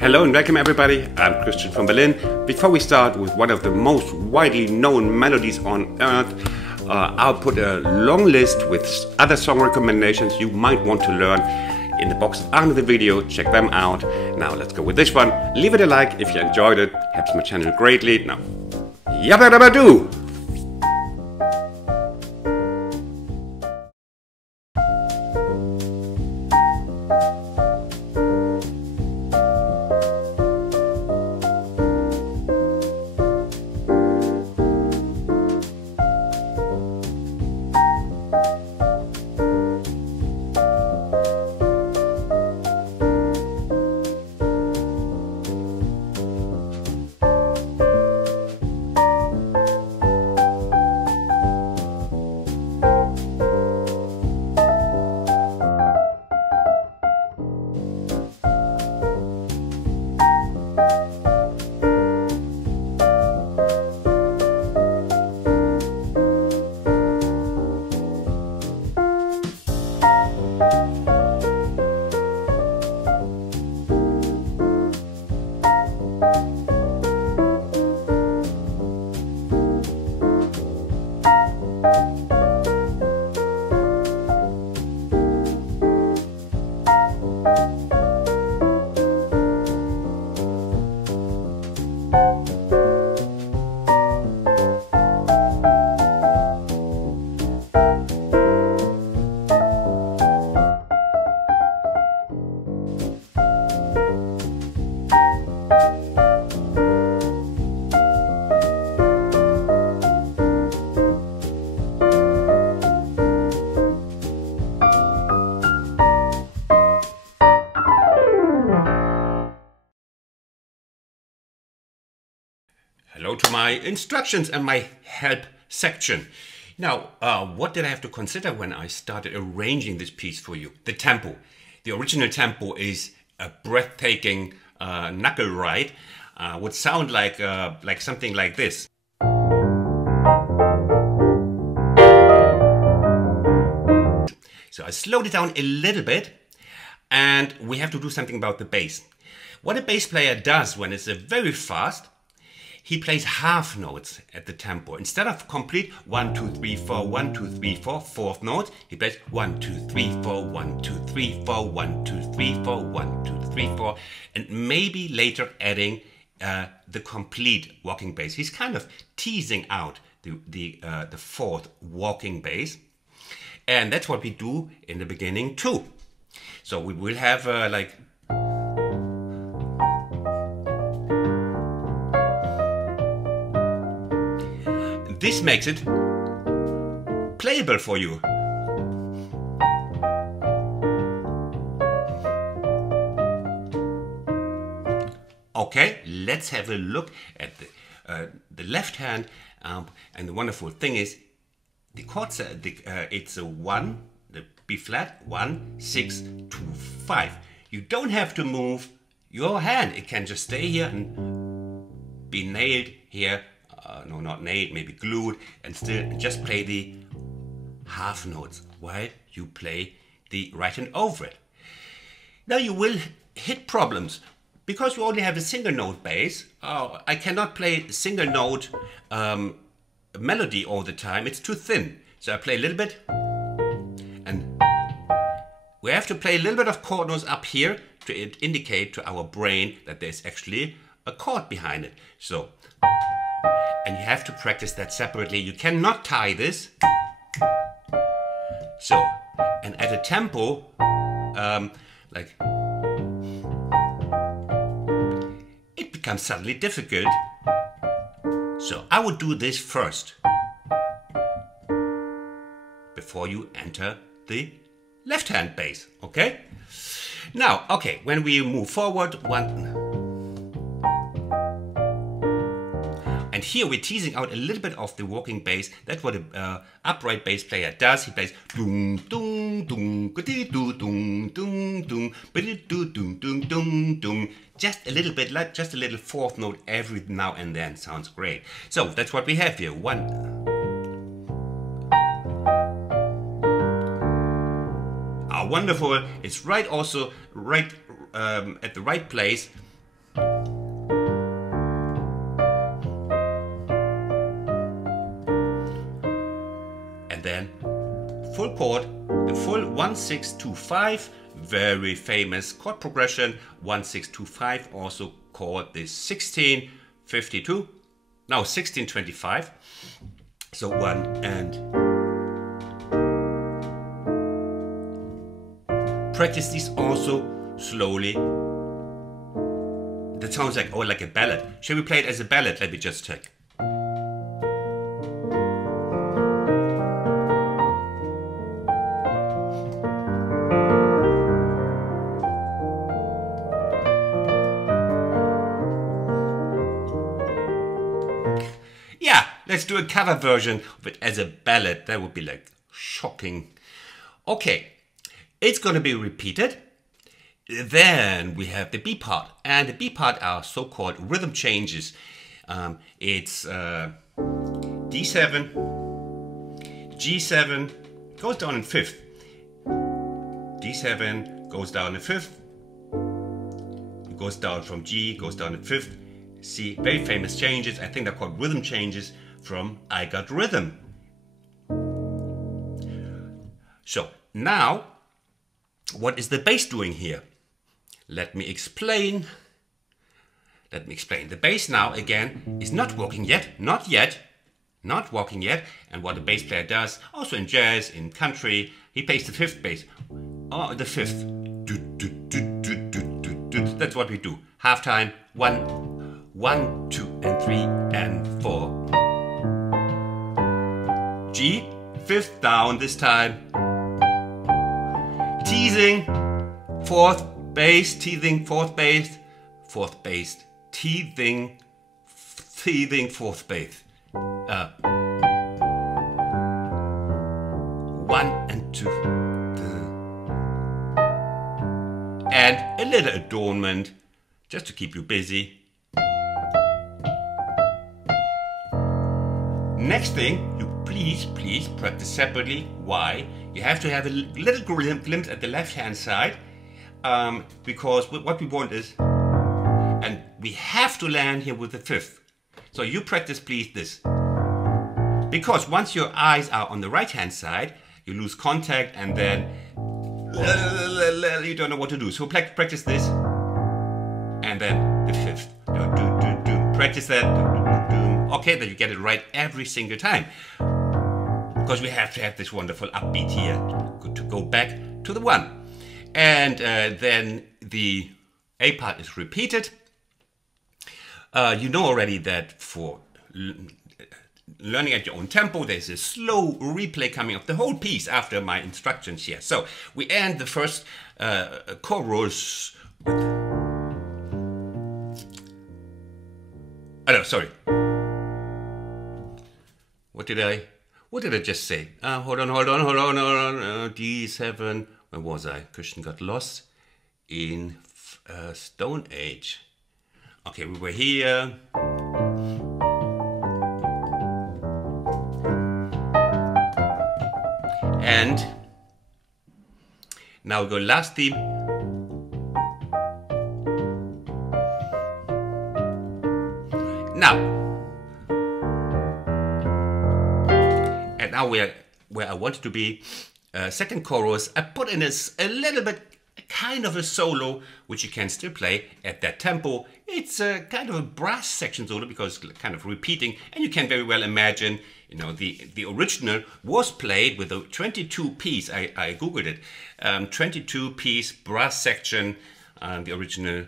Hello and welcome everybody, I'm Christian from Berlin. Before we start with one of the most widely known melodies on earth, I'll put a long list with other song recommendations you might want to learn in the box under the video. Check them out. Now let's go with this one. Leave it a like if you enjoyed it, helps my channel greatly. Now, yabba dabba doo! Hello to my instructions and my help section. Now, what did I have to consider when I started arranging this piece for you? The tempo. The original tempo is a breathtaking knuckle ride. Would sound like something like this. So I slowed it down a little bit, and we have to do something about the bass. What a bass player does when it's very fast, he plays half notes at the tempo. Instead of complete 1, 2, 3, 4, 1, 2, 3, 4, fourth note, he plays 1, 2, 3, 4, 1, 2, 3, 4, 1, 2, 3, 4, 1, 2, 3, 4, and maybe later adding the complete walking bass. He's kind of teasing out the fourth walking bass, and that's what we do in the beginning too. So we will have like. This makes it playable for you. Okay, let's have a look at the left hand. And the wonderful thing is, the chords, it's a 1, the B flat, 1, 6, 2, 5. You don't have to move your hand. It can just stay here and be nailed here. No, not nailed, maybe glued, and still just play the half notes while you play the right hand over it. Now you will hit problems because you only have a single note bass. I cannot play single note melody all the time, it's too thin. So I play a little bit, and we have to play a little bit of chord notes up here to indicate to our brain that there's actually a chord behind it. So. And you have to practice that separately. You cannot tie this. So, and at a tempo, like, it becomes suddenly difficult. So I would do this first before you enter the left hand bass, okay? Now, okay, when we move forward, and here we're teasing out a little bit of the walking bass. That's what an upright bass player does. He plays doom doom doom doom doom doom doom doom doom doom. Just a little bit, like just a little fourth note every now and then. Sounds great. So that's what we have here. Wonderful. It's right also right at the right place. chord, the full 1-6-2-5, very famous chord progression, 1-6-2-5, also called the 16-52, no, 16-25. So 1 and practice these also slowly. That sounds like, oh, like a ballad. Shall we play it as a ballad? Let me just check. Yeah, let's do a cover version of it as a ballad. That would be like shocking. Okay, it's going to be repeated. Then we have the B part, and the B part are so-called rhythm changes. It's D7, G7, goes down in fifth. D7 goes down in fifth. It goes down from G, goes down in fifth. See, very famous changes. I think they're called rhythm changes from I Got Rhythm. So now, what is the bass doing here? Let me explain. The bass now, again, is not walking yet. Not walking yet. And what the bass player does, also in jazz, in country, he plays the fifth bass. Oh, the fifth. That's what we do. Half time, 1, 2, and 3, and 4. G, fifth down this time. Teasing, fourth bass, teasing, fourth bass, teasing, fourth bass. 1 and 2. And a little adornment, just to keep you busy. Next thing, you please practice separately. Why? You have to have a little glimpse at the left-hand side, because what we want is, and we have to land here with the fifth. So you practice, please, this. Because once your eyes are on the right-hand side, you lose contact and then you don't know what to do. So practice this, and then the fifth. Practice that. Okay, that you get it right every single time. Because we have to have this wonderful upbeat here. Good to go back to the 1. And then the A part is repeated. You know already that for learning at your own tempo, there's a slow replay coming of the whole piece after my instructions here. So we end the first chorus with... Oh no, sorry. What did I just say? Hold on. D7. Where was I? Christian got lost in Stone Age. Okay, we were here. And now we go last theme. Now, and now we're where I wanted to be. Second chorus, I put in a little bit, kind of a solo, which you can still play at that tempo. It's a kind of a brass section solo because it's kind of repeating, and you can very well imagine, you know, the original was played with a 22-piece, I googled it, 22-piece brass section, the original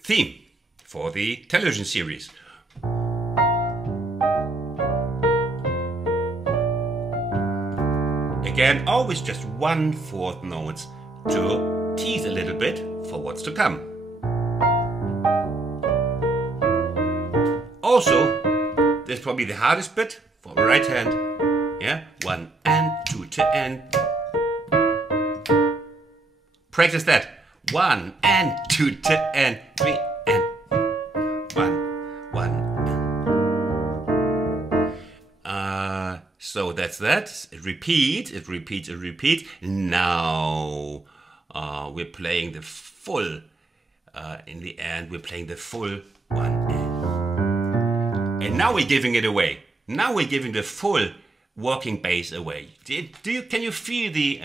theme for the television series. Again, always just 1/4 notes to tease a little bit for what's to come. Also, this is probably the hardest bit for the right hand. Yeah, 1 and 2 to end. Practice that. 1 and 2 to end. 3 and 1. So that's that. It repeats. Now we're playing the full. In the end, we're playing the full 1 and now we're giving it away. Now we're giving the full walking bass away. Can you feel the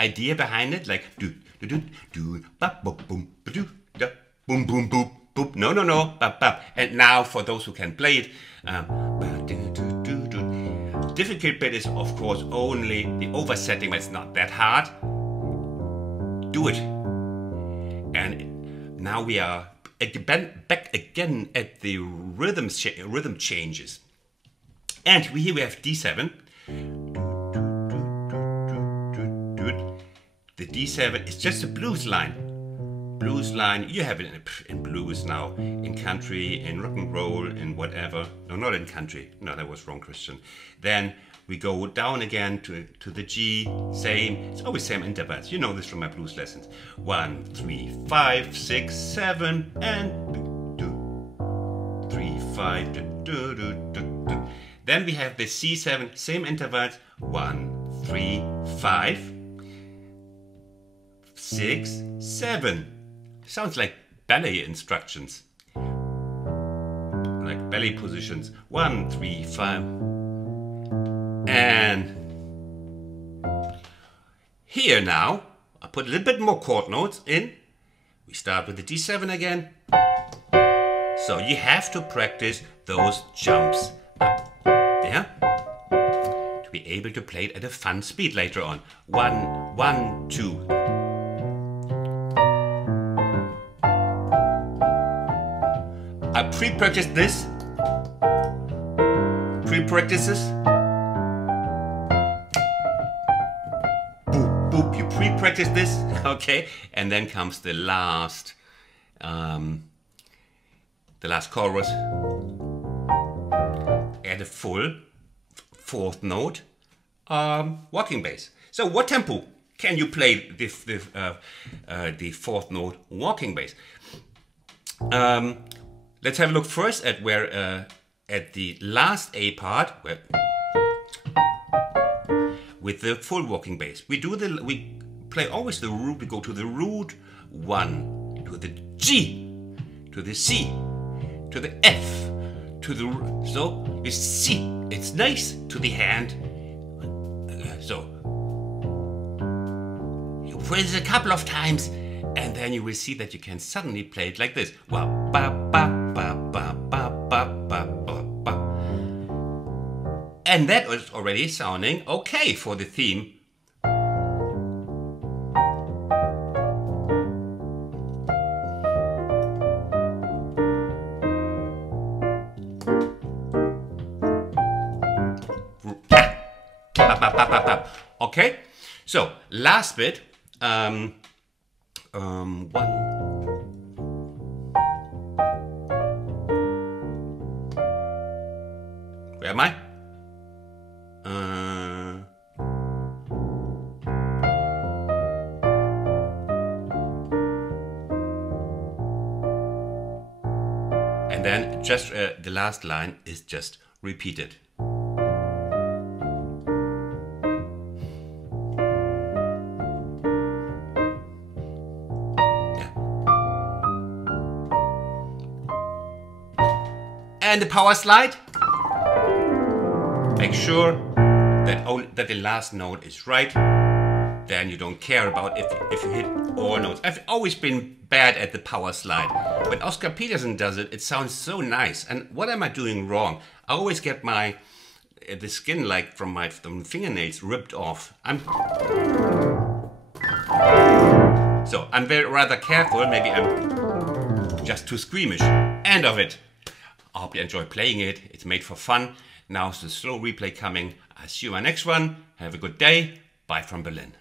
idea behind it? Like do do do do ba boom boom do da boom boom boom boom. No no no ba ba. And now for those who can play it, difficult bit is of course only the oversetting, but it's not that hard. Do it. And now we are back again at the rhythm changes. And here we have D7. The D7 is just a blues line. Blues line, you have it in blues now, in country, in rock and roll, in whatever. No, not in country. No, that was wrong, Christian. Then we go down again to the G, same. It's always same intervals. You know this from my blues lessons. 1, 3, 5, 6, 7, and 2, 3, 5, do, do, do, do. Then we have the C7, same intervals. 1, 3, 5, 6, 7. Sounds like ballet instructions. Like ballet positions. 1, 3, 5. And here now, I put a little bit more chord notes in. We start with the D7 again. So you have to practice those jumps up there to be able to play it at a fun speed later on. 1, 1, 2. I pre-practiced this. Pre-practices. Boop, boop. You pre-practice this, okay? And then comes the last chorus. Add a full fourth note walking bass. So what tempo can you play the fourth note walking bass? Let's have a look first at where at the last A part where, with the full walking bass. We play always the root. We go to the root 1, to the G, to the C, to the F, to the so you see it's nice to the hand. So you play this a couple of times, and then you will see that you can suddenly play it like this. Wa ba ba ba ba ba ba ba ba. And that was already sounding okay for the theme. Okay, so last bit. One. Where am I? And then just the last line is just repeated. And the power slide. Make sure that the last note is right. Then you don't care about if you hit all notes. I've always been bad at the power slide. When Oscar Peterson does it, it sounds so nice. And what am I doing wrong? I always get the skin like from my fingernails ripped off. I'm rather careful. Maybe I'm just too squeamish. End of it. I hope you enjoy playing it. It's made for fun. Now's the slow replay coming. I'll see you in my next one. Have a good day. Bye from Berlin.